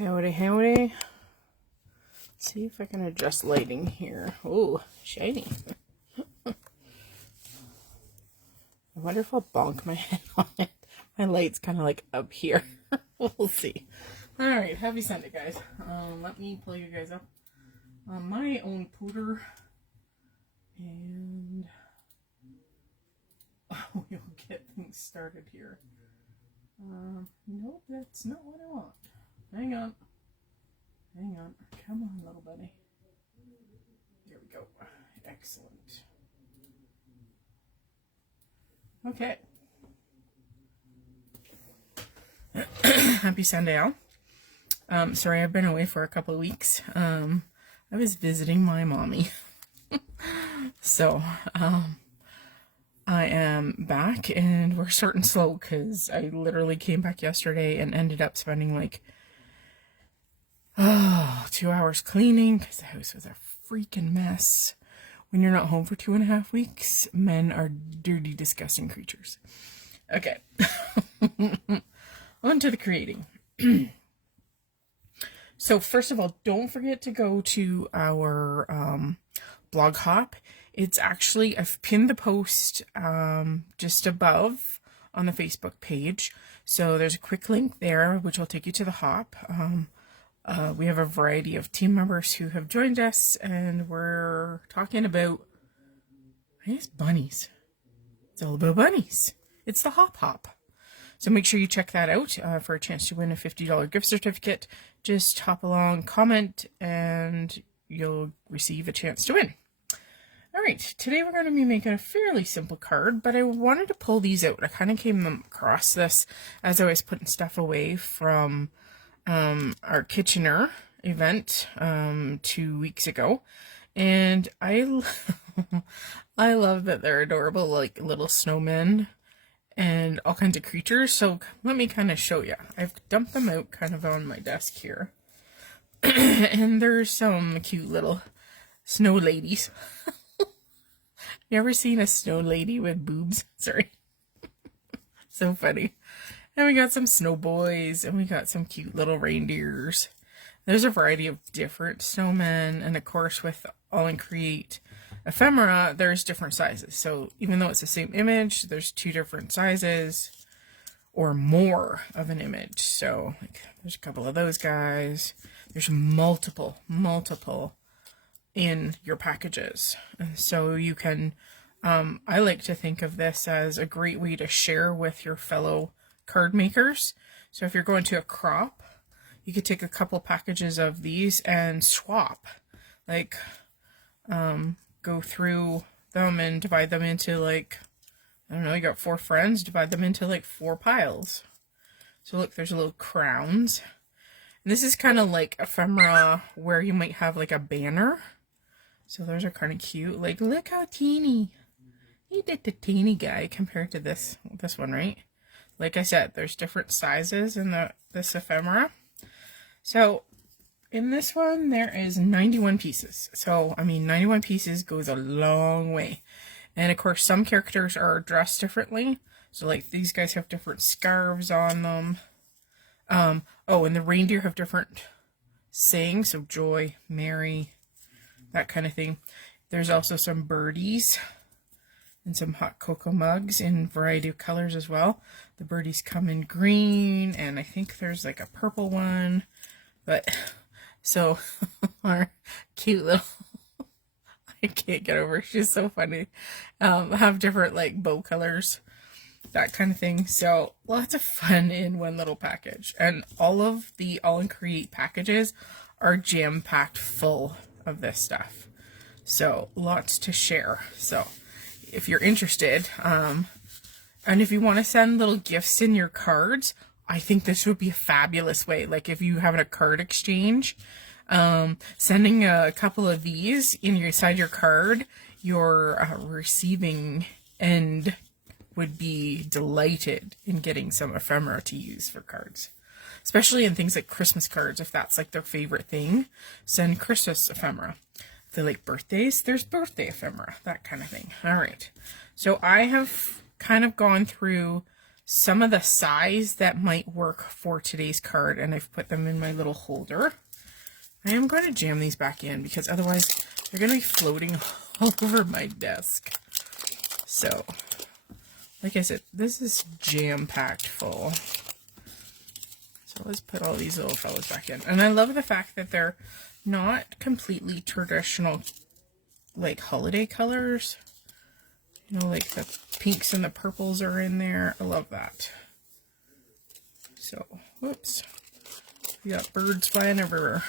Howdy, howdy. Let's see if I can adjust lighting here. Oh, shiny. I wonder if I'll bonk my head on it. My light's kind of like up here. We'll see. Alright, happy Sunday, guys. Let me pull you guys up on my own pooter. And we'll get things started here. Nope, that's not what I want. Hang on. Hang on. Come on, little buddy. There we go. Excellent. Okay. Happy Sunday, Aall. Sorry, I've been away for a couple of weeks. I was visiting my mommy. So, I am back and we're starting slow because I literally came back yesterday and ended up spending like 2 hours cleaning because the house was a freaking mess. When you're not home for 2.5 weeks, men are dirty, disgusting creatures. Okay. On to the creating. So first of all, don't forget to go to our blog hop. It's actually, I've pinned the post just above on the Facebook page. So there's a quick link there, which will take you to the hop. We have a variety of team members who have joined us, and we're talking about, I guess, bunnies. It's all about bunnies. It's the hop hop. So make sure you check that out for a chance to win a $50 gift certificate. Just hop along, comment, and you'll receive a chance to win. All right, today we're going to be making a fairly simple card, but I wanted to pull these out. I kind of came across this as I was putting stuff away from our Kitchener event 2 weeks ago, and I love that they're adorable, like little snowmen and all kinds of creatures. So let me kind of show you. I've dumped them out kind of on my desk here. And there's some cute little snow ladies. You ever seen a snow lady with boobs? Sorry. So funny. And we got some snow boys, and we got some cute little reindeers. There's a variety of different snowmen, and of course with Aall and Create ephemera, there's different sizes. So even though it's the same image, there's 2 different sizes or more of an image. So like, there's a couple of those guys. There's multiple in your packages. And so you can, I like to think of this as a great way to share with your fellow card makers. So if you're going to a crop, you could take a couple packages of these and swap, like go through them and divide them into, like, I don't know, you got 4 friends, divide them into like 4 piles. So look, there's little crowns, and this is kind of like ephemera where you might have like a banner. So those are kind of cute. Like, look how teeny, he did the teeny guy compared to this one, right? Like I said, there's different sizes in this ephemera. So in this one, there is 91 pieces. So, I mean, 91 pieces goes a long way. And of course, some characters are dressed differently. So like these guys have different scarves on them. Oh, and the reindeer have different sayings. So joy, merry, that kind of thing. There's also some birdies and some hot cocoa mugs in a variety of colors as well. The birdies come in green, and I think there's like a purple one. But so our cute little, I can't get over her. She's so funny. Have different like bow colors, that kind of thing. So lots of fun in one little package. And all of the Aall and Create packages are jam-packed full of this stuff. So lots to share. So if you're interested, and if you want to send little gifts in your cards, I think this would be a fabulous way. Like if you have a card exchange, sending a couple of these inside your card, your receiving end would be delighted in getting some ephemera to use for cards. Especially in things like Christmas cards, if that's like their favorite thing, send Christmas ephemera. If they like birthdays, there's birthday ephemera, that kind of thing. All right. So I have kind of gone through some of the size that might work for today's card, and I've put them in my little holder. I am going to jam these back in because otherwise they're going to be floating all over my desk. So, like I said, this is jam-packed full. So let's put all these little fellas back in. And I love the fact that they're not completely traditional, like, holiday colors. You know, like the pinks and the purples are in there. I love that. So, whoops. We got birds flying everywhere.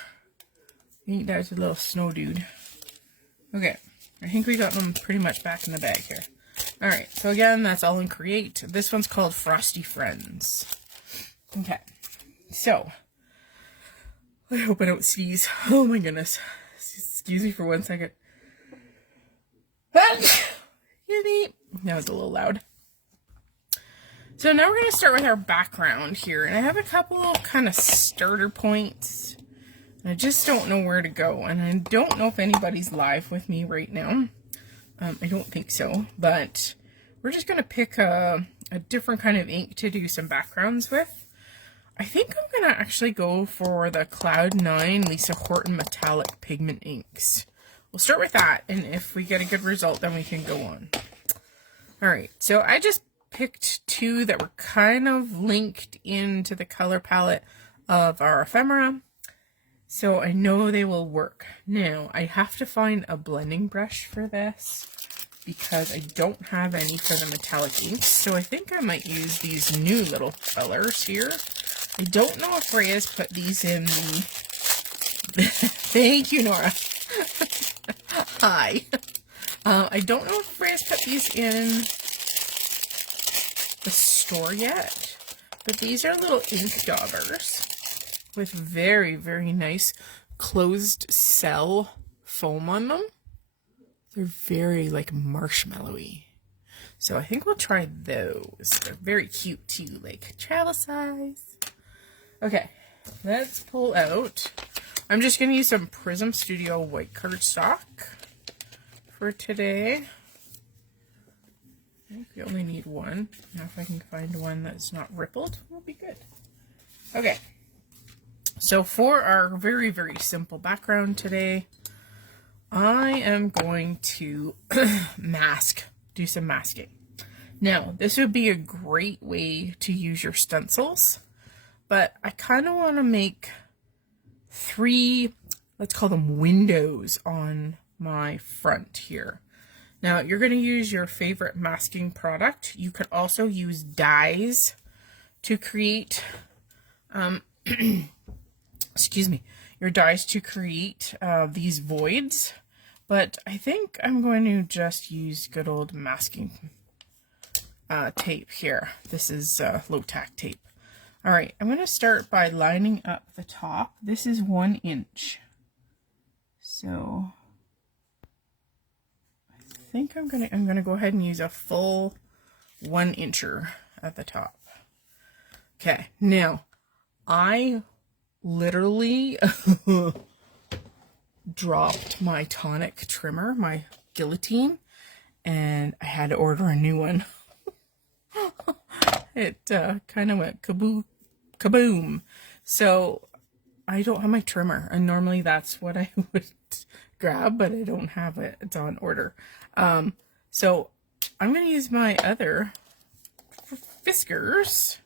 Ain't that a little snow dude? Okay, I think we got them pretty much back in the bag here. Alright, so again, that's all in Create. This one's called Frosty Friends. Okay, so, I hope I don't sneeze. Oh my goodness. Excuse me for 1 second. That was a little loud. So now we're going to start with our background here. And I have a couple kind of starter points. I just don't know where to go. And I don't know if anybody's live with me right now. I don't think so. But we're just going to pick a different kind of ink to do some backgrounds with. I think I'm going to actually go for the Cloud 9 Lisa Horton Metallic Pigment inks. We'll start with that, and if we get a good result, then we can go on. Alright, so I just picked two that were kind of linked into the color palette of our ephemera, so I know they will work. Now, I have to find a blending brush for this, because I don't have any for the metallic inks, so I think I might use these new little colors here. I don't know if Rhea's put these in the... Thank you, Nora. Hi. I don't know if Rhea's put these in the store yet, but these are little ink daubers with very, very nice closed cell foam on them. They're very like marshmallowy. So I think we'll try those. They're very cute too, like travel size. Okay, let's pull out. I'm just going to use some Prism Studio white cardstock for today. I think we only need one. Now if I can find one that's not rippled, we'll be good. Okay, so for our very, very simple background today, I am going to do some masking. Now, this would be a great way to use your stencils, but I kind of want to make 3, let's call them windows on my front here. Now, you're going to use your favorite masking product. You could also use dyes to create, excuse me, your dyes to create these voids. But I think I'm going to just use good old masking tape here. This is low-tack tape. All right, I'm going to start by lining up the top. This is 1 inch. So I think I'm gonna go ahead and use a full 1 incher at the top. Okay, now I literally dropped my tonic trimmer, my guillotine, and I had to order a new one. It kind of went kaboom. So I don't have my trimmer, and normally that's what I would grab, but I don't have it. It's on order. So I'm going to use my other Fiskars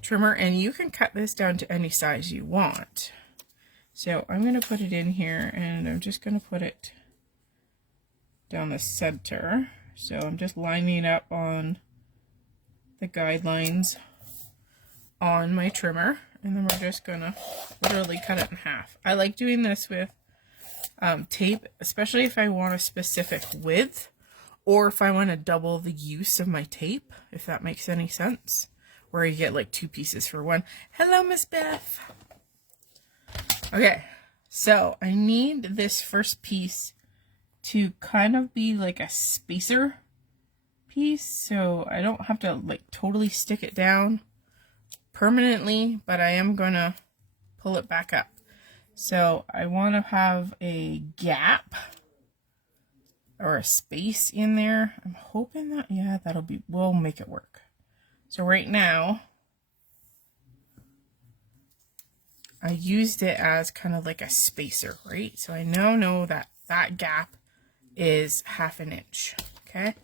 trimmer, and you can cut this down to any size you want. So I'm going to put it in here, and I'm just going to put it down the center. So I'm just lining up on the guidelines on my trimmer, and then we're just going to literally cut it in half. I like doing this with tape, especially if I want a specific width, or if I want to double the use of my tape, if that makes any sense, where you get like 2 pieces for 1. Hello, Miss Beth. Okay, so I need this first piece to kind of be like a spacer piece, so I don't have to like totally stick it down permanently, but I am gonna pull it back up. So I want to have a gap or a space in there. I'm hoping that, yeah, we'll make it work. So right now, I used it as kind of like a spacer, right? So I now know that that gap is 1/2 inch, okay?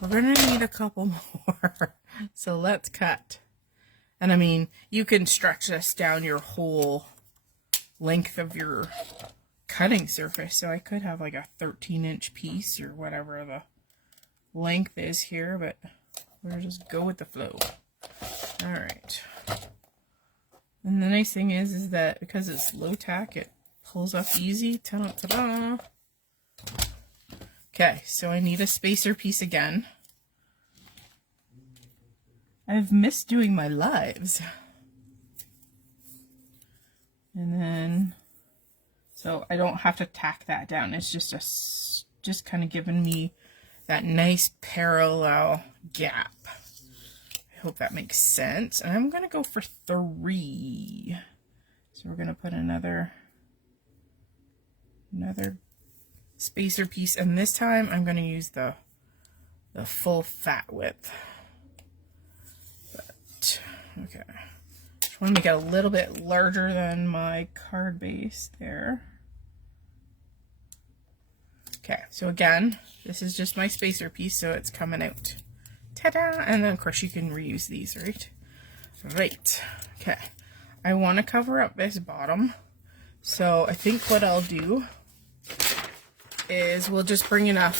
We're gonna need a couple more, so let's cut. And I mean, you can stretch this down your whole length of your cutting surface, so I could have like a 13-inch piece or whatever the length is here, but we'll just go with the flow. All right. And the nice thing is that because it's low tack, it pulls up easy. Ta-da, ta-da. Okay, so I need a spacer piece again. I've missed doing my lives. And then, so I don't have to tack that down. It's just kind of giving me that nice parallel gap. I hope that makes sense. And I'm going to go for 3. So we're going to put another spacer piece, and this time I'm going to use the full fat width. But okay, just want to make it a little bit larger than my card base there. Okay, so again, this is just my spacer piece, so it's coming out. Ta-da! And then of course you can reuse these, right? Right. Okay, I want to cover up this bottom, so I think what I'll do is we'll just bring in a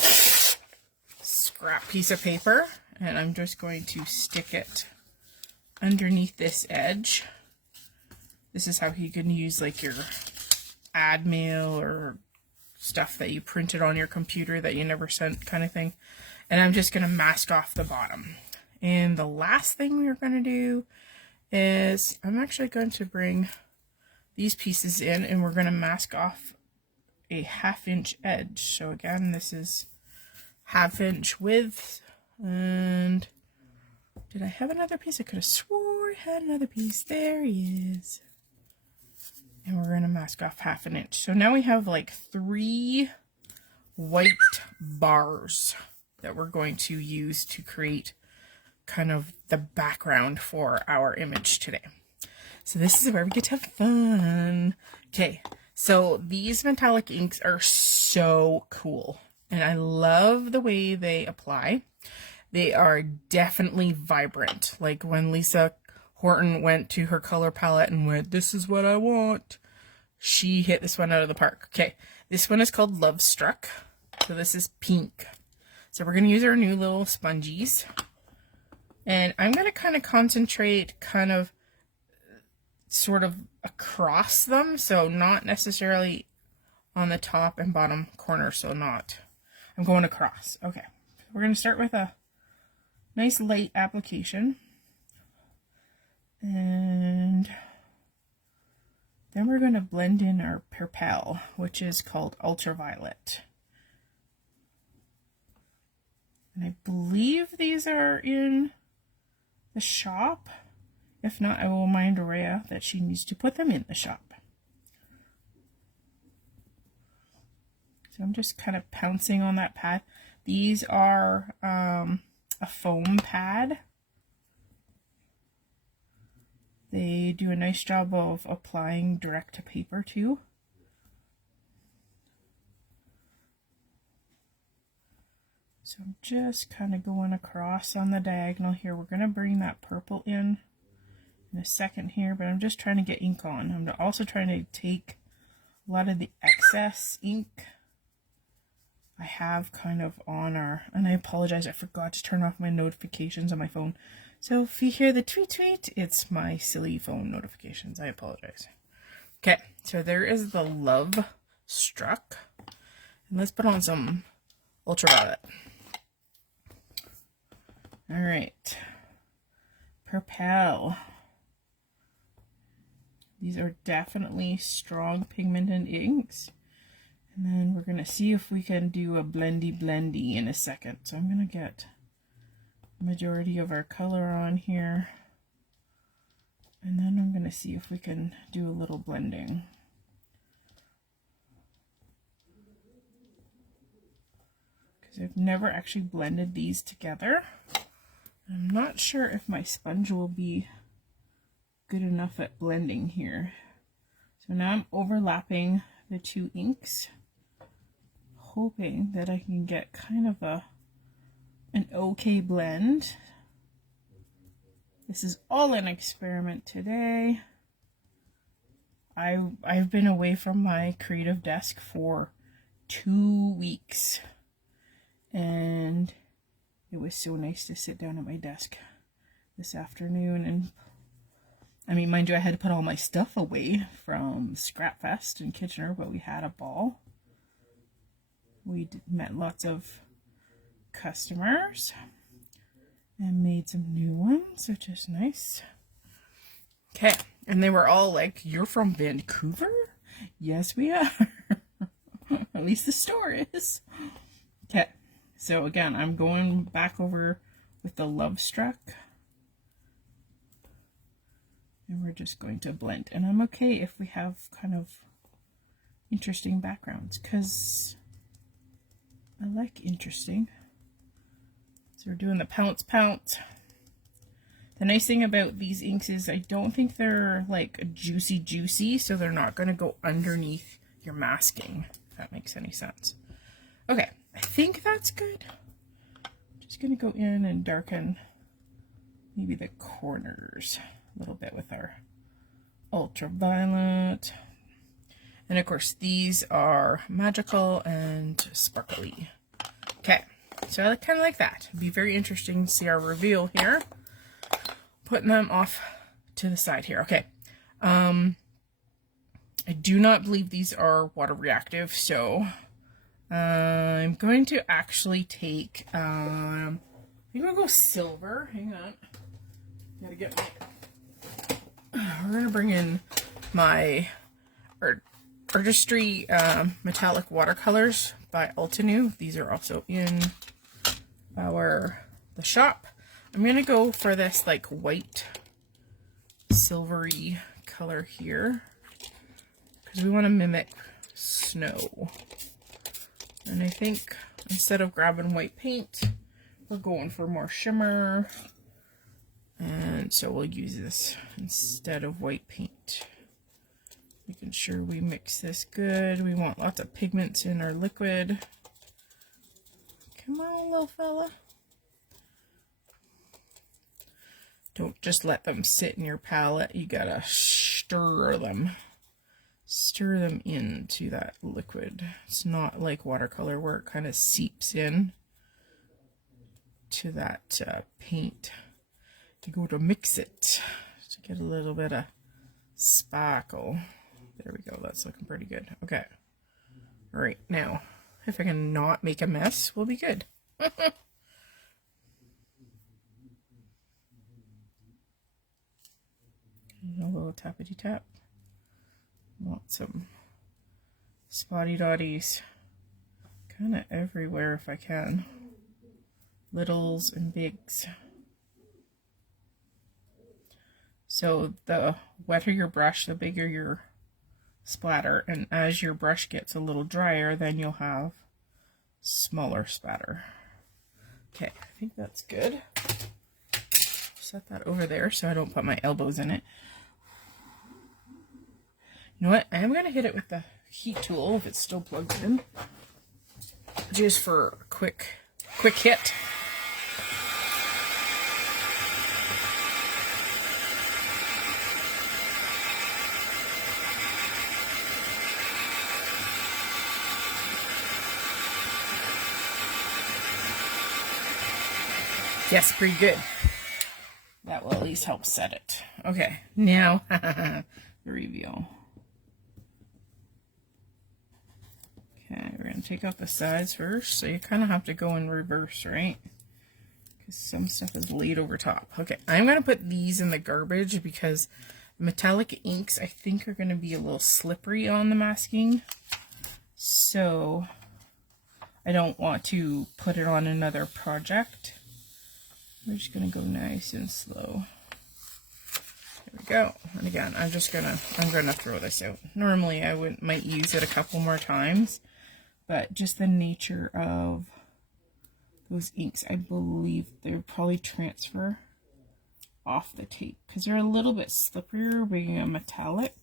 scrap piece of paper, and I'm just going to stick it underneath this edge. This is how you can use like your ad mail or stuff that you printed on your computer that you never sent, kind of thing. And I'm just going to mask off the bottom. And the last thing we're going to do is I'm actually going to bring these pieces in, and we're going to mask off a 1/2 inch edge. So again, this is 1/2 inch width. And did I have another piece? I could have swore I had another piece. There he is. And we're going to mask off 1/2 inch. So now we have like 3 white bars that we're going to use to create kind of the background for our image today. So this is where we get to have fun. Okay, so these metallic inks are so cool, and I love the way they apply. They are definitely vibrant. Like when Lisa Horton went to her color palette and went, "This is what I want," she hit this one out of the park. Okay, this one is called Lovestruck. So this is pink. So we're going to use our new little spongies. And I'm going to kind of concentrate kind of sort of across them. So not necessarily on the top and bottom corner. So not, I'm going across. Okay, we're going to start with a nice light application. And then we're going to blend in our purple, which is called Ultraviolet. And I believe these are in the shop. If not, I will remind Aurea that she needs to put them in the shop. So I'm just kind of pouncing on that pad. These are a foam pad. They do a nice job of applying direct to paper too. So I'm just kind of going across on the diagonal here. We're going to bring that purple in a second here, but I'm just trying to get ink on. I'm also trying to take a lot of the excess ink I have kind of on our, and I apologize, I forgot to turn off my notifications on my phone. So if you hear the tweet tweet, it's my silly phone notifications. I apologize. Okay, so there is the Lovestruck. And let's put on some Ultraviolet. All right, purple. These are definitely strong pigmented inks. And then we're going to see if we can do a blendy in a second. So I'm going to get the majority of our color on here. And then I'm going to see if we can do a little blending. Because I've never actually blended these together. I'm not sure if my sponge will be good enough at blending here. So now I'm overlapping the two inks, hoping that I can get kind of an okay blend. This is all an experiment today. I've been away from my creative desk for 2 weeks, and it was so nice to sit down at my desk this afternoon. And I mean, mind you, I had to put all my stuff away from Scrap Fest in Kitchener, but we had a ball. We met lots of customers and made some new ones, which is nice. Okay, and they were all like, "You're from Vancouver?" Yes, we are. At least the store is. Okay, so again, I'm going back over with the Lovestruck. And we're just going to blend. And I'm okay if we have kind of interesting backgrounds, because I like interesting. So we're doing the Pounce Pounce. The nice thing about these inks is I don't think they're like juicy, so they're not going to go underneath your masking, if that makes any sense. Okay, I think that's good. Just going to go in and darken maybe the corners a little bit with our Ultraviolet. And of course, these are magical and sparkly. Okay, so I kind of like that. It'd be very interesting to see our reveal here. Putting them off to the side here. Okay. I do not believe these are water reactive, so I'm going to actually take, I'm going to go silver. Hang on. Gotta get my, we're going to bring in my Artistry Metallic Watercolors by Ultraviolet. These are also in the shop. I'm going to go for this like white silvery color here, because we want to mimic snow. And I think instead of grabbing white paint, we're going for more shimmer. And so we'll use this instead of white paint. Making sure we mix this good. We want lots of pigments in our liquid. Come on, little fella. Don't just let them sit in your palette. You gotta stir them. Stir them into that liquid. It's not like watercolor where it kind of seeps in to that paint. You go to mix it to get a little bit of sparkle. There we go. That's looking pretty good. Okay. All right. Now, if I can not make a mess, we'll be good. A little tappity tap. Want some spotty dotties kind of everywhere if I can. Littles and bigs. So the wetter your brush, the bigger your splatter, and as your brush gets a little drier, then you'll have smaller splatter. Okay, I think that's good. Set that over there so I don't put my elbows in it. You know what? I am going to hit it with the heat tool if it's still plugged in. Just for a quick hit. Yes, pretty good. That will at least help set it. Okay, now the reveal. Okay, we're going to take out the sides first, so you kind of have to go in reverse, right? Because some stuff is laid over top. Okay, I'm going to put these in the garbage because metallic inks, I think, are going to be a little slippery on the masking. So I don't want to put it on another project. We're just going to go nice and slow. There we go. And again, I'm gonna throw this out. Normally I might use it a couple more times, but just the nature of those inks, I believe they'll probably transfer off the tape because they're a little bit slipperier being a metallic,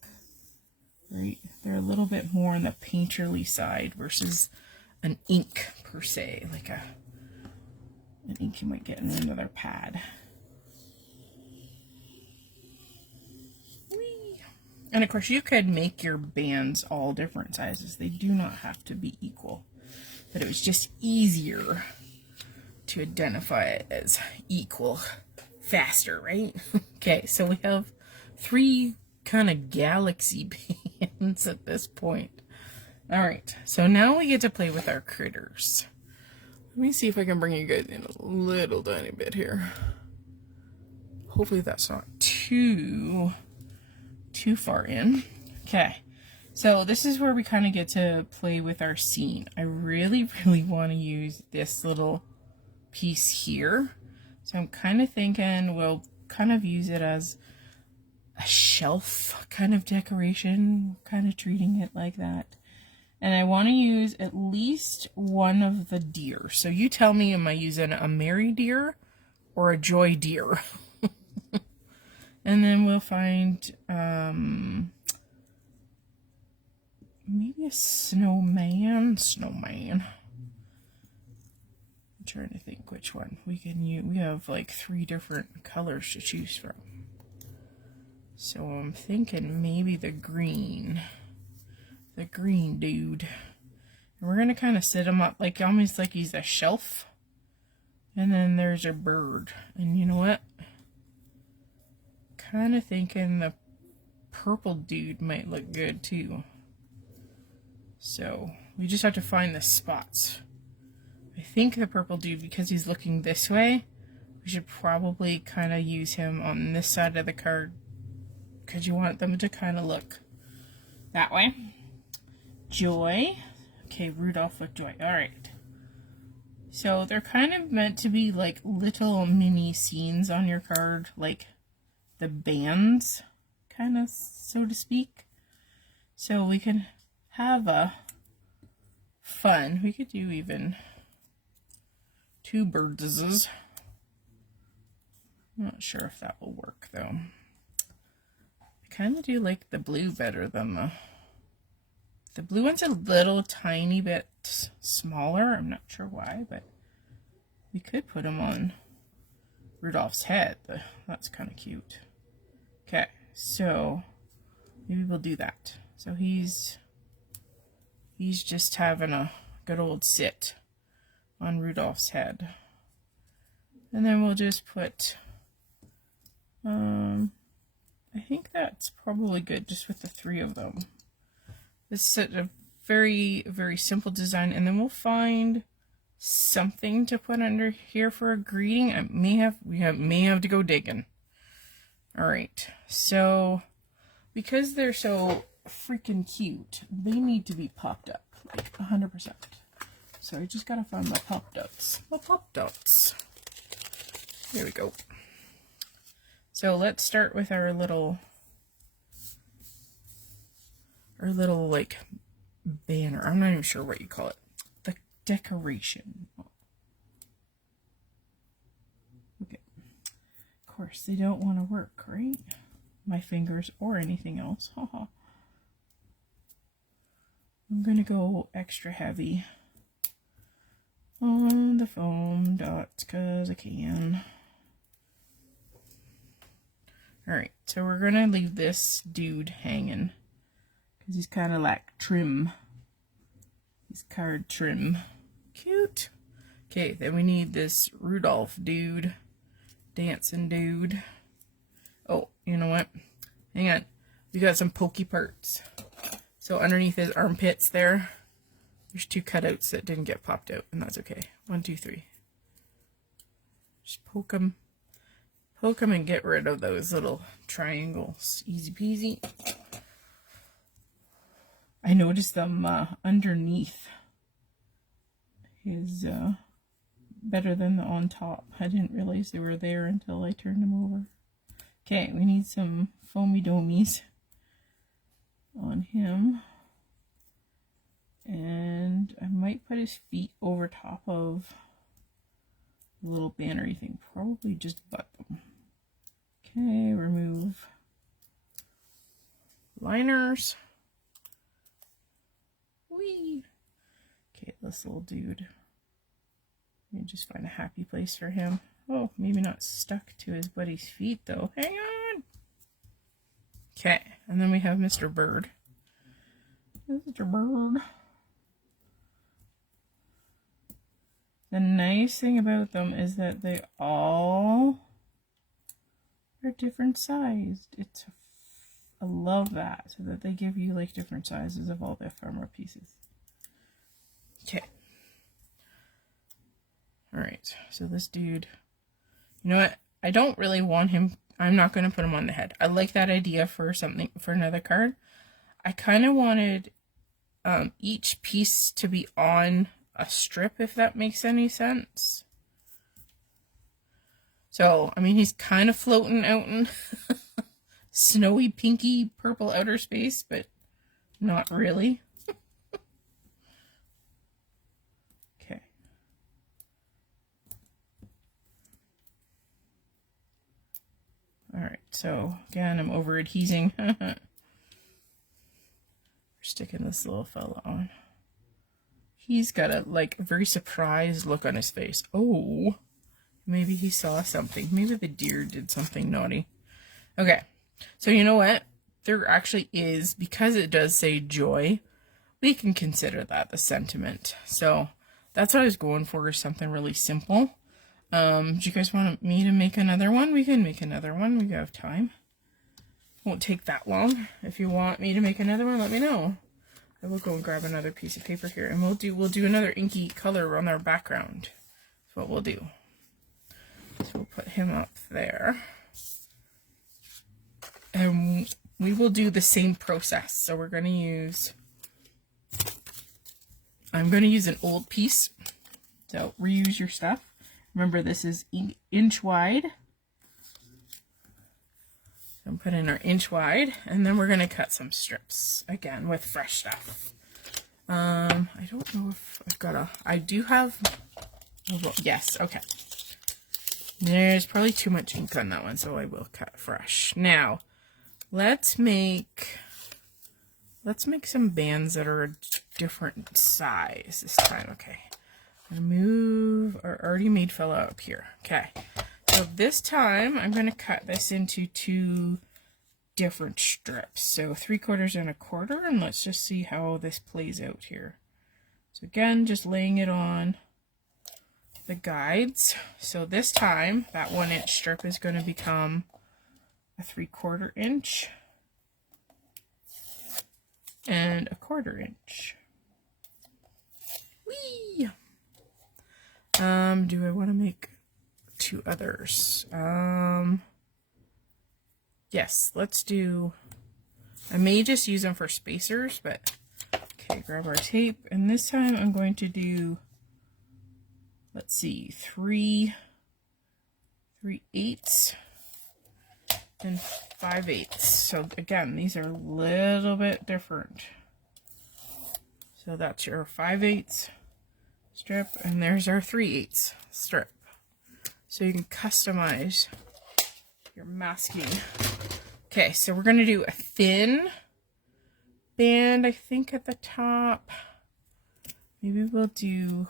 right? They're a little bit more on the painterly side versus an ink per se, like an ink you might get in another pad. Whee! And of course you could make your bands all different sizes. They do not have to be equal, but it was just easier to identify it as equal faster, right? Okay, so we have 3 kind of galaxy bands at this point. All right, so now we get to play with our critters. Let me see if I can bring you guys in a little tiny bit here. Hopefully that's not too far in. Okay, so this is where we kind of get to play with our scene. I really want to use this little piece here. So I'm kind of thinking we'll kind of use it as a shelf kind of decoration, kind of treating it like that. And I want to use at least one of the deer. So you tell me, am I using a merry deer or a joy deer? And then we'll find maybe a snowman. I'm trying to think which one we can use. We have like 3 different colors to choose from. So I'm thinking maybe the green dude. And we're going to kind of set him up like almost like he's a shelf. And then there's a bird. And you know what? Kind of thinking the purple dude might look good too. So we just have to find the spots. I think the purple dude, because he's looking this way, we should probably kind of use him on this side of the card because you want them to kind of look that way. Joy. Okay, Rudolph with joy. All right. So they're kind of meant to be like little mini scenes on your card, like the bands, kind of, so to speak. So we can have a fun. We could do even 2 birdses. I'm not sure if that will work though. I kind of do like the blue better than the blue one's a little tiny bit smaller. I'm not sure why, but we could put them on Rudolph's head. That's kind of cute. Okay, so maybe we'll do that. So he's just having a good old sit on Rudolph's head. And then we'll just put, I think that's probably good just with the 3 of them. This is a very simple design, and then we'll find something to put under here for a greeting. We may have to go digging. All right, so because they're so freaking cute, they need to be popped up like 100%. So I just gotta find my pop dots. There we go. So let's start with our little like banner. I'm not even sure what you call it. The decoration. Okay. Of course, they don't want to work, right? My fingers or anything else. Haha. I'm gonna go extra heavy on the foam dots because I can. Alright, so we're gonna leave this dude hanging because he's kind of like trim. He's card trim. Cute. Okay, then we need this Rudolph dude. Dancing dude. Oh, you know what? Hang on. We got some pokey parts. So underneath his armpits there's 2 cutouts that didn't get popped out, and that's okay. 1, 2, 3. Just poke them. Poke them and get rid of those little triangles. Easy peasy. I noticed them underneath is better than the on top. I didn't realize they were there until I turned them over. Okay, we need some foamy domies on him. And I might put his feet over top of the little bannery thing. Probably just butt them. Okay, remove liners. Whee! Okay, this little dude. Let me just find a happy place for him. Oh, maybe not stuck to his buddy's feet though. Hang on! Okay, and then we have Mr. Bird. Mr. Bird. The nice thing about them is that they all are different sized. I love that, so that they give you like different sizes of all the ephemera pieces. Okay. Alright, so this dude, you know what? I don't really want him. I'm not going to put him on the head. I like that idea for something, for another card. I kind of wanted each piece to be on a strip, if that makes any sense. So, I mean, he's kind of floating out in snowy, pinky, purple outer space, but not really. Okay. Alright, so again, I'm over adhesing. We're sticking this little fella on. He's got a, like, very surprised look on his face. Oh, maybe he saw something. Maybe the deer did something naughty. Okay, so you know what? There actually is, because it does say joy, we can consider that the sentiment. So that's what I was going for, is something really simple. Do you guys want me to make another one? We can make another one. We have time. Won't take that long. If you want me to make another one, let me know. I will go and grab another piece of paper here, and we'll do another inky color on our background. That's what we'll do. So we'll put him up there. And we will do the same process. So we're going to use, I'm going to use an old piece. So reuse your stuff. Remember, this is inch wide. So put in our inch wide, and then we're going to cut some strips again with fresh stuff. I don't know if I've got I do have, oh, yes, okay. There's probably too much ink on that one, so I will cut fresh. Now, let's make some bands that are a different size this time. Okay, I'm gonna move our already made fella up here. Okay, so this time I'm gonna cut this into 2 different strips. So 3/4 and 1/4, and let's just see how this plays out here. So again, just laying it on the guides. So this time that 1-inch strip is going to become a 3/4 inch and a 1/4 inch. Whee! Do I want to make 2 others? Yes, let's do, I may just use them for spacers, but okay, grab our tape, and this time I'm going to do, let's see, 3/8 and 5/8. So again, these are a little bit different. So that's your 5/8 strip, and there's our 3/8 strip. So you can customize your masking. Okay, so we're going to do a thin band, I think, at the top. Maybe we'll do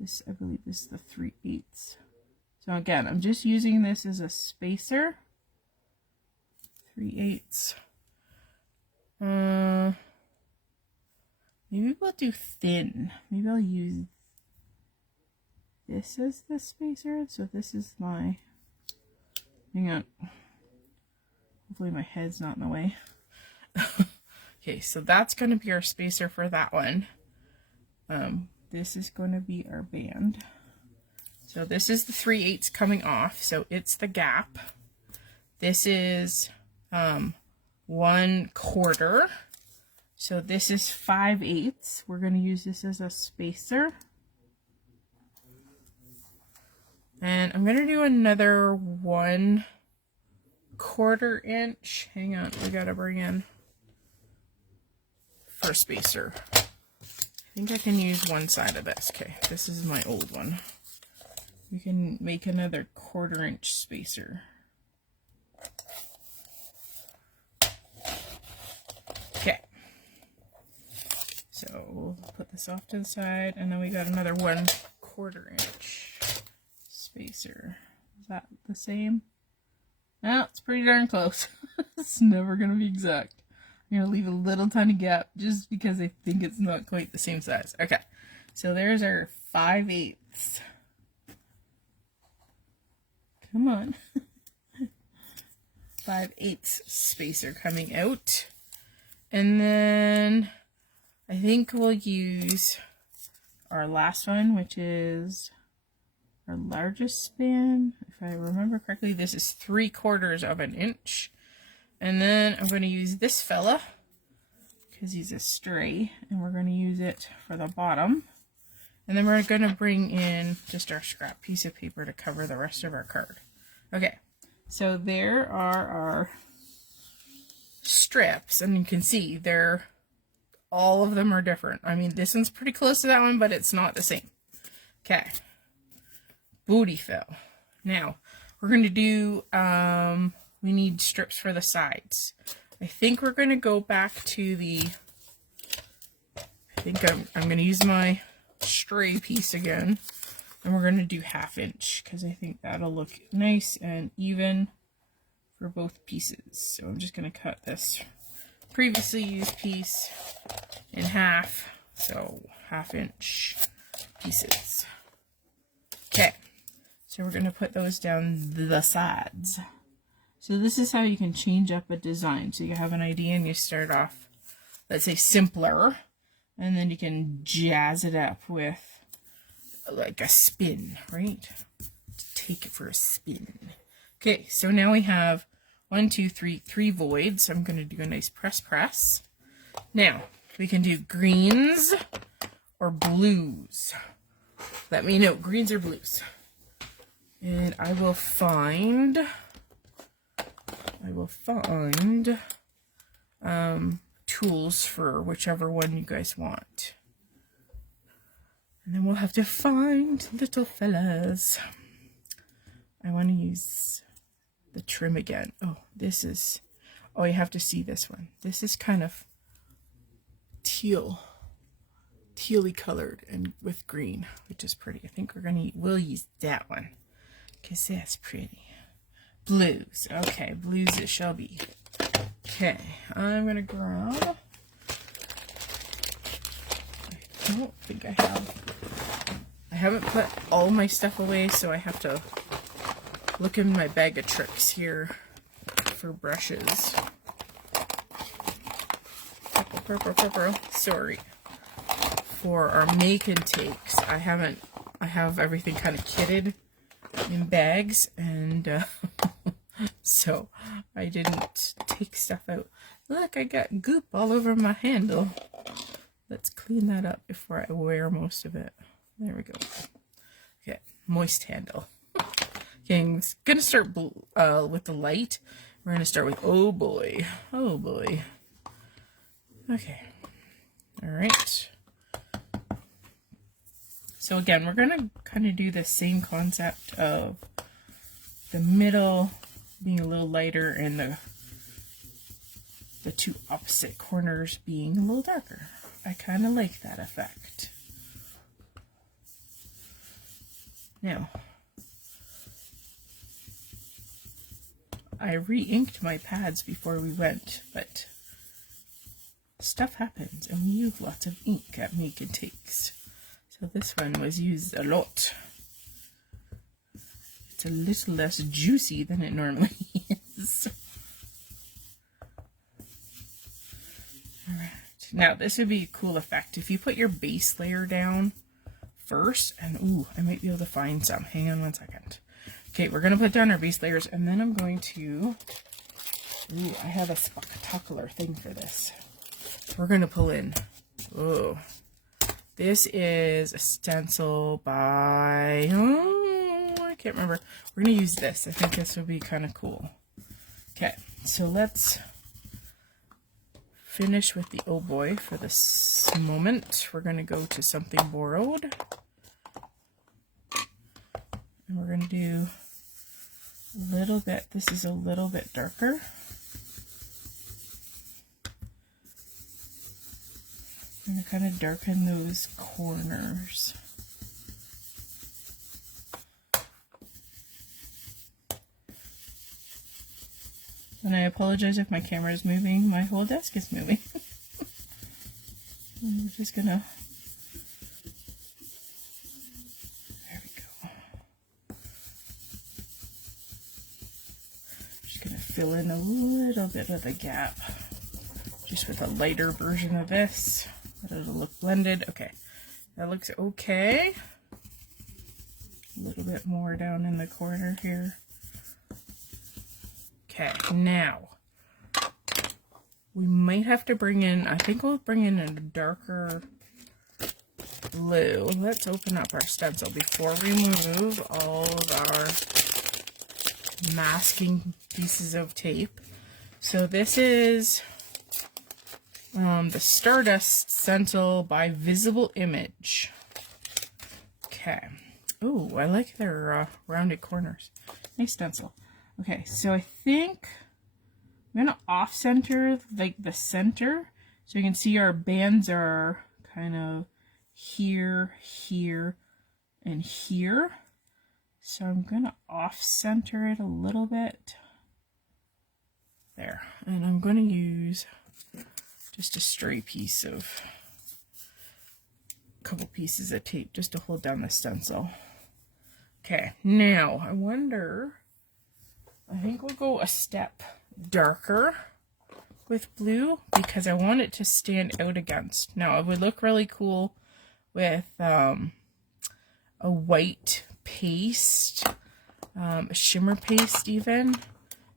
this, I believe this is the 3/8. So again, I'm just using this as a spacer. 3/8. Maybe we'll do thin. Maybe I'll use this as the spacer. So this is my, hang on. Hopefully my head's not in the way. Okay, so that's going to be our spacer for that one. This is going to be our band. So this is the 3/8 coming off, so it's the gap. This is 1/4. So this is 5/8. We're going to use this as a spacer. And I'm going to do another 1/4 inch. Hang on, we got to bring in for spacer. I think I can use one side of this. Okay, this is my old one. we can make another 1/4 inch spacer. Okay. So we'll put this off to the side, and then we got another 1/4 inch spacer. Is that the same? No, it's pretty darn close. It's never going to be exact. I'm going to leave a little tiny gap just because I think it's not quite the same size. Okay, so there's our 5/8. Come on. 5/8 spacer coming out. And then I think we'll use our last one, which is our largest span. If I remember correctly, this is 3/4 of an inch. And then I'm going to use this fella because he's a stray, and we're going to use it for the bottom. And then we're going to bring in just our scrap piece of paper to cover the rest of our card. Okay, so there are our strips, and you can see all of them are different. I mean, this one's pretty close to that one, but it's not the same. Okay, booty fill. Now, we're going to do, we need strips for the sides. I think we're going to go back to I think I'm going to use my stray piece again. And we're going to do 1/2 inch because I think that'll look nice and even for both pieces. So I'm just going to cut this previously used piece in half. So 1/2 inch pieces. Okay. So we're going to put those down the sides. So this is how you can change up a design. So you have an idea and you start off, let's say, simpler. And then you can jazz it up with like a spin, right? Take it for a spin. Okay, so now we have 1, 2, 3, 3 voids. I'm going to do a nice press. Now, we can do greens or blues. Let me know, greens or blues. And I will find tools for whichever one you guys want. And then we'll have to find little fellas. I want to use the trim again. Oh, you have to see this one. This is kind of tealy colored and with green, which is pretty. I think we'll use that one because that's pretty. Blues. Okay, blues it shall be. Okay, I'm going to grab, I don't think I haven't put all my stuff away, so I have to look in my bag of tricks here for brushes. Sorry. For our make and takes, I have everything kind of kitted in bags, and so I didn't take stuff out. Look, I got goop all over my handle. Let's clean that up before I wear most of it. There we go. Okay, moist handle. Okay, I'm gonna start with the light. We're gonna start with oh boy. Okay, all right. So again, we're gonna kind of do the same concept of the middle being a little lighter and the two opposite corners being a little darker. I kind of like that effect. Now, I re-inked my pads before we went, but stuff happens and we use lots of ink at Make and Takes. So this one was used a lot. It's a little less juicy than it normally is. Alright, now this would be a cool effect if you put your base layer down first, and ooh, I might be able to find some. Hang on one second. Okay, we're going to put down our base layers, and then I'm going to, ooh, I have a spectacular thing for this. We're going to pull in, oh, this is a stencil by, I can't remember. We're going to use this. I think this would be kind of cool. Okay, so let's finish with the oh boy for this moment. We're going to go to something borrowed. And we're going to do a little bit, this is a little bit darker. I'm going to kind of darken those corners. And I apologize if my camera is moving, my whole desk is moving. I'm just going to, there we go. Just going to fill in a little bit of the gap, just with a lighter version of this. It'll look blended. Okay, that looks okay. A little bit more down in the corner here. Okay, now we might have to bring in, I think we'll bring in a darker blue. Let's open up our stencil before we remove all of our masking pieces of tape. So this is the Stardust stencil by Visible Image. Okay. Ooh, I like their rounded corners. Nice stencil. Okay, so I think I'm going to off-center like the center. So you can see our bands are kind of here, here, and here. So I'm going to off-center it a little bit. There. And I'm going to use just a stray piece of, a couple pieces of tape just to hold down the stencil. Okay, now I wonder, I think we'll go a step darker with blue because I want it to stand out against. Now it would look really cool with a white paste, a shimmer paste even.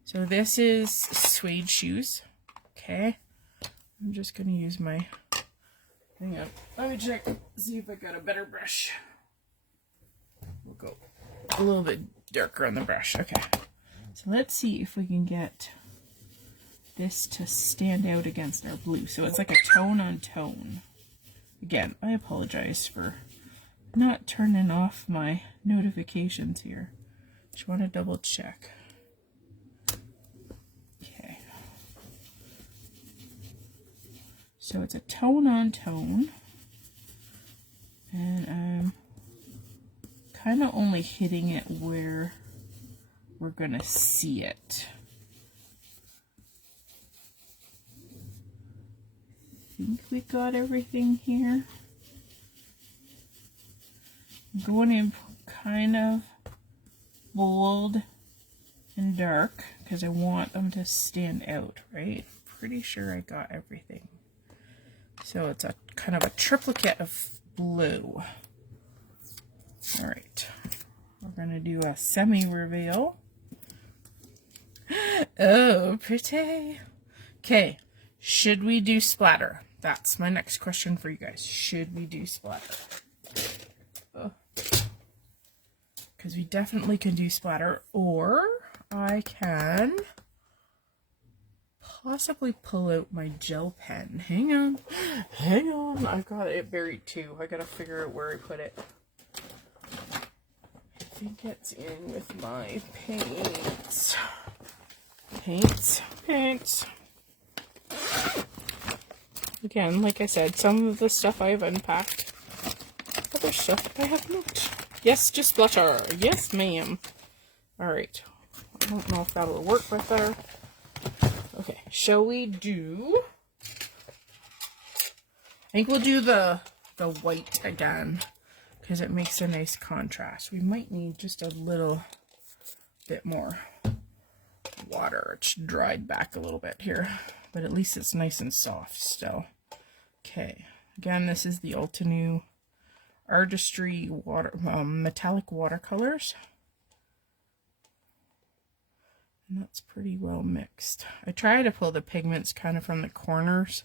So this is Suede shoes. Okay, I'm just gonna use my, hang on, let me check, see if I got a better brush. We'll go a little bit darker on the brush. Okay, so let's see if we can get this to stand out against our blue. So it's like a tone on tone. Again, I apologize for not turning off my notifications here. Just want to double check. Okay. So it's a tone on tone. And I'm kind of only hitting it where we're going to see it. I think we got everything here. I'm going in kind of bold and dark because I want them to stand out, right? Pretty sure I got everything. So it's a kind of a triplicate of blue. All right, we're gonna do a semi-reveal. Oh, pretty. Okay, should we do splatter? That's my next question for you guys. Should we do splatter? Because we definitely can do splatter, or I can possibly pull out my gel pen. Hang on, hang on. I've got it buried too. I gotta figure out where I put it. I think it's in with my paints. Paints. Again, like I said, some of the stuff I've unpacked. Other stuff I have not. Yes, just splatter. Yes, ma'am. Alright. I don't know if that'll work with her. Okay, shall we do... I think we'll do the white again, because it makes a nice contrast. We might need just a little bit more water. It's dried back a little bit here, but at least it's nice and soft still. Okay, again, this is the Ultraviolet Artistry metallic watercolors. And that's pretty well mixed. I try to pull the pigments kind of from the corners,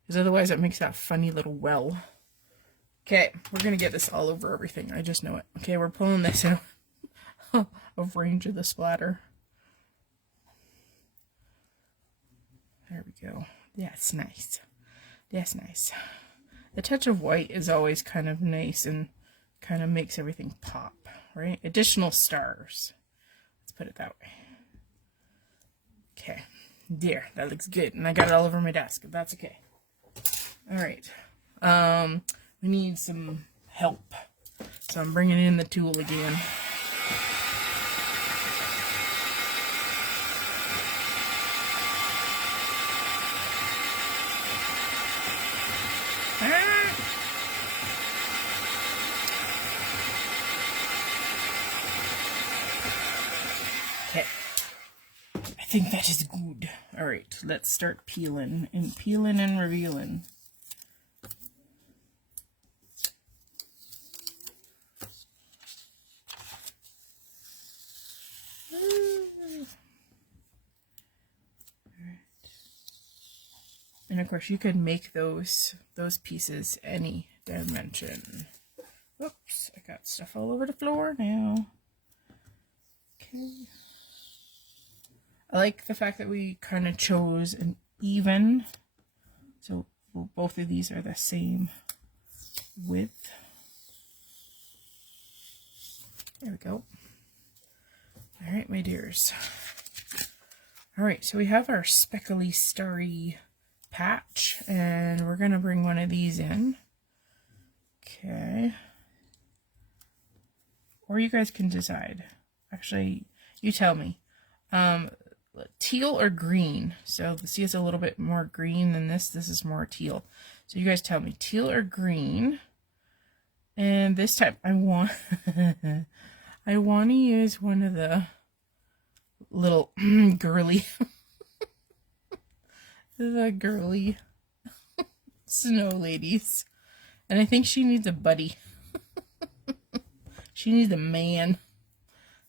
because otherwise it makes that funny little well. Okay, we're going to get this all over everything. I just know it. Okay, we're pulling this out of range of the splatter. There we go. That's nice. That's nice. The touch of white is always kind of nice and kind of makes everything pop, right? Additional stars. Let's put it that way. Okay, there, that looks good. And I got it all over my desk, but that's okay. All right, we need some help. So I'm bringing in the tool again. Okay, I think that is good. All right, let's start peeling and revealing. And of course you could make those pieces any dimension. Oops, I got stuff all over the floor now. Okay. I like the fact that we kind of chose an even, so both of these are the same width. There we go. All right, my dears. All right, so we have our speckly starry patch, and we're gonna bring one of these in. Okay. Or you guys can decide. Actually, you tell me. Teal or green? So see, it's a little bit more green than this. This is more teal. So you guys tell me, teal or green? And this time I want I want to use one of the little girly the girly snow ladies. And I think she needs a buddy. She needs a man.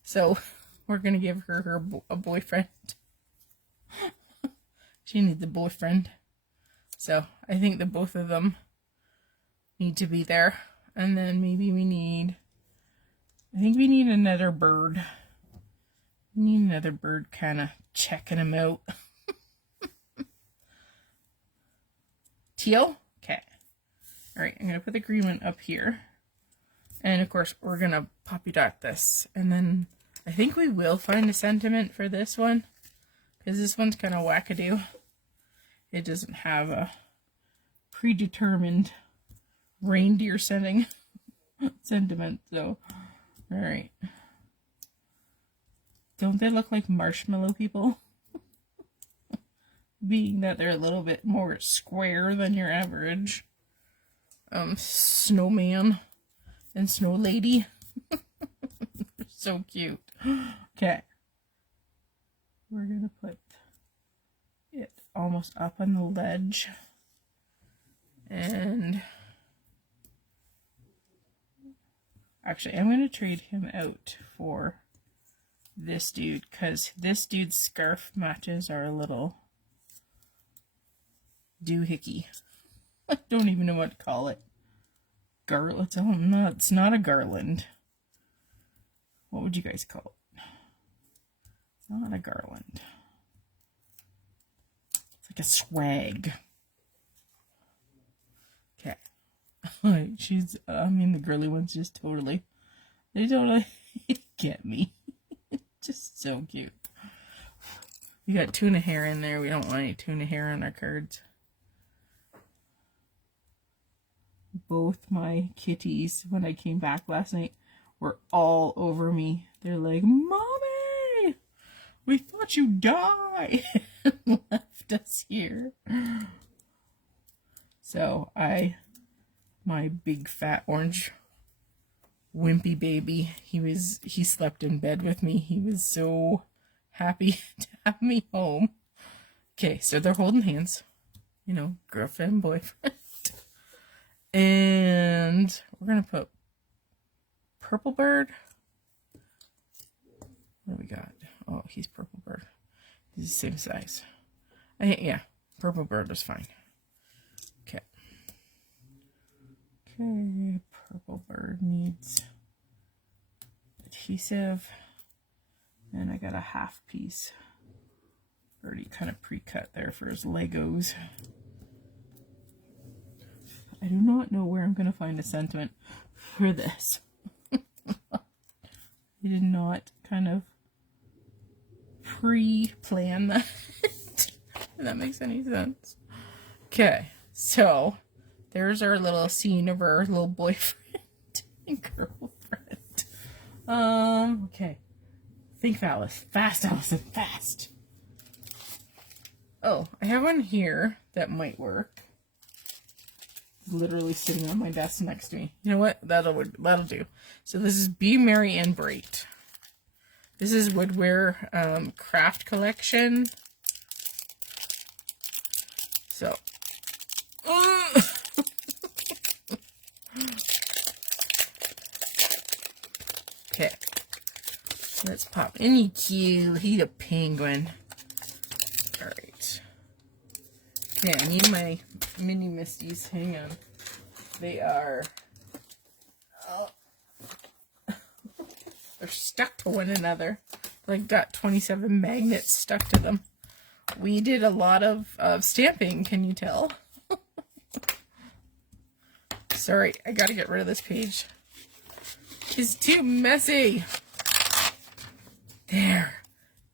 So we're going to give her a boyfriend. She needs a boyfriend. So I think that both of them need to be there. And then maybe I think we need another bird. We need another bird kind of checking him out. Teal? Okay. Alright, I'm going to put the green one up here. And of course, we're going to poppy dot this. And then I think we will find a sentiment for this one. Because this one's kind of wackadoo. It doesn't have a predetermined reindeer sentiment. So, alright. Don't they look like marshmallow people? Being that they're a little bit more square than your average snowman and snow lady. So cute. Okay. We're gonna put it almost up on the ledge. And actually, I'm gonna trade him out for this dude, because this dude's scarf matches our little doohickey. I don't even know what to call it. It's not a garland. What would you guys call it? It's not a garland. It's like a swag. Okay. The girly ones just totally get me. Just so cute. We got tuna hair in there. We don't want any tuna hair on our cards. Both my kitties, when I came back last night, were all over me. They're like, "Mommy, we thought you died." And left us here. So my big fat orange wimpy baby, he slept in bed with me. He was so happy to have me home. Okay, so they're holding hands. Girlfriend and boyfriend. And we're going to put purple bird. What do we got? Oh, he's purple bird. He's the same size. Yeah, purple bird is fine. Okay. Okay, purple bird needs adhesive. And I got a half piece already kind of pre-cut there for his Legos. I do not know where I'm going to find a sentiment for this. I did not kind of pre-plan that. If that makes any sense. Okay, so there's our little scene of our little boyfriend and girlfriend. Okay. Think Alice. Fast, Allison, fast. Oh, I have one here that might work. It's literally sitting on my desk next to me. You know what? That'll do. So this is Be Merry and Bright. This is Woodware craft collection. So. Okay. Let's pop any cute. He's a penguin. Alright. Okay, I need my mini Misties. Hang on. They are... Oh. They're stuck to one another. Like, got 27 magnets stuck to them. We did a lot of stamping, can you tell? Sorry, I gotta get rid of this page. It's too messy. There.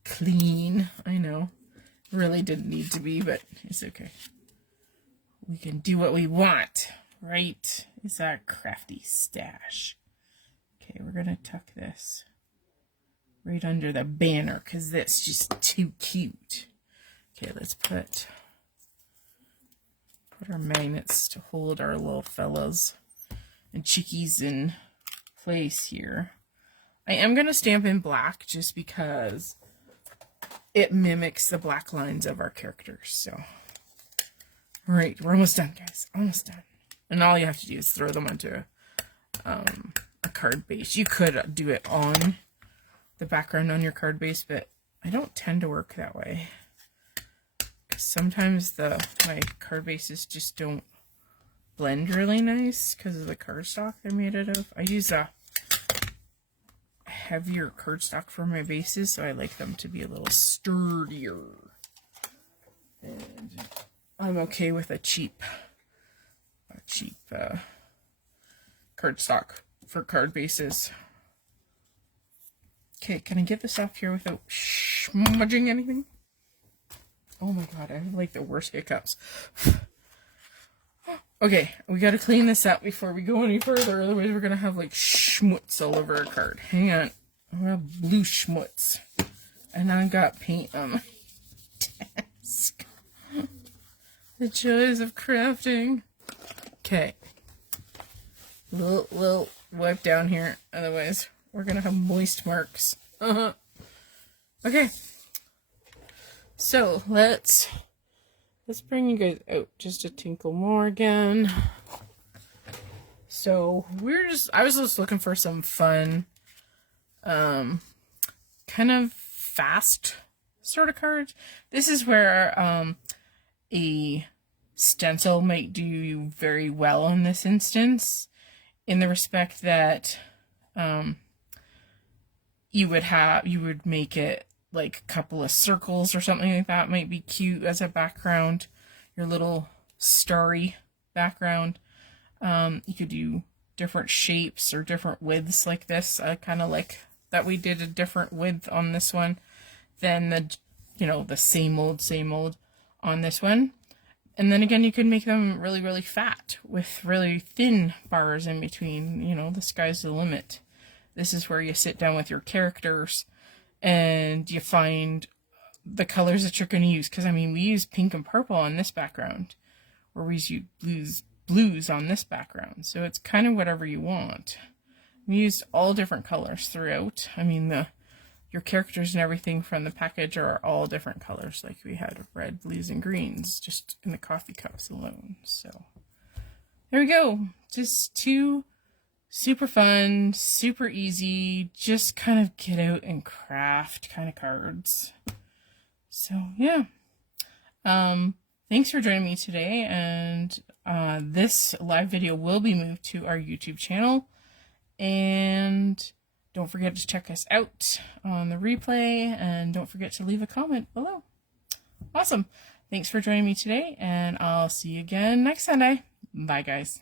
Clean. I know. Really didn't need to be, but it's okay. We can do what we want, right? It's our crafty stash. Okay, we're gonna tuck this right under the banner because that's just too cute. Okay, let's put our magnets to hold our little fellows and chickies in place here. I am going to stamp in black just because it mimics the black lines of our characters. So, all right, we're almost done, guys. Almost done. And all you have to do is throw them onto a card base. You could do it on the background on your card base, but I don't tend to work that way. Sometimes my card bases just don't blend really nice because of the cardstock they're made out of. I use a heavier cardstock for my bases, so I like them to be a little sturdier. And I'm okay with a cheap cardstock for card bases. Okay, can I get this off here without smudging anything? Oh my god, I have like the worst hiccups. Okay, we gotta clean this up before we go any further, otherwise we're gonna have like schmutz all over our card. Hang on. I have blue schmutz. And I got paint on my desk. The joys of crafting. Okay. Little wipe down here, otherwise we're gonna have moist marks. Okay. So let's bring you guys out just a tinkle more again. So I was just looking for some fun, kind of fast sort of cards. This is where a stencil might do very well in this instance, in the respect that you would make it like a couple of circles or something like that might be cute as a background, your little starry background. You could do different shapes or different widths like this. I kind of like that we did a different width on this one than the same old on this one. And then again, you could make them really, really fat with really thin bars in between. The sky's the limit. This is where you sit down with your characters and you find the colors that you're going to use. Because, we use pink and purple on this background. Or we use blues on this background. So it's kind of whatever you want. We used all different colors throughout. Your characters and everything from the package are all different colors. Like we had red, blues, and greens just in the coffee cups alone. So there we go. Just two super fun, super easy, just kind of get out and craft kind of cards. So yeah. Thanks for joining me today, and this live video will be moved to our YouTube channel. And don't forget to check us out on the replay, and don't forget to leave a comment below. Awesome. Thanks for joining me today, and I'll see you again next Sunday. Bye, guys.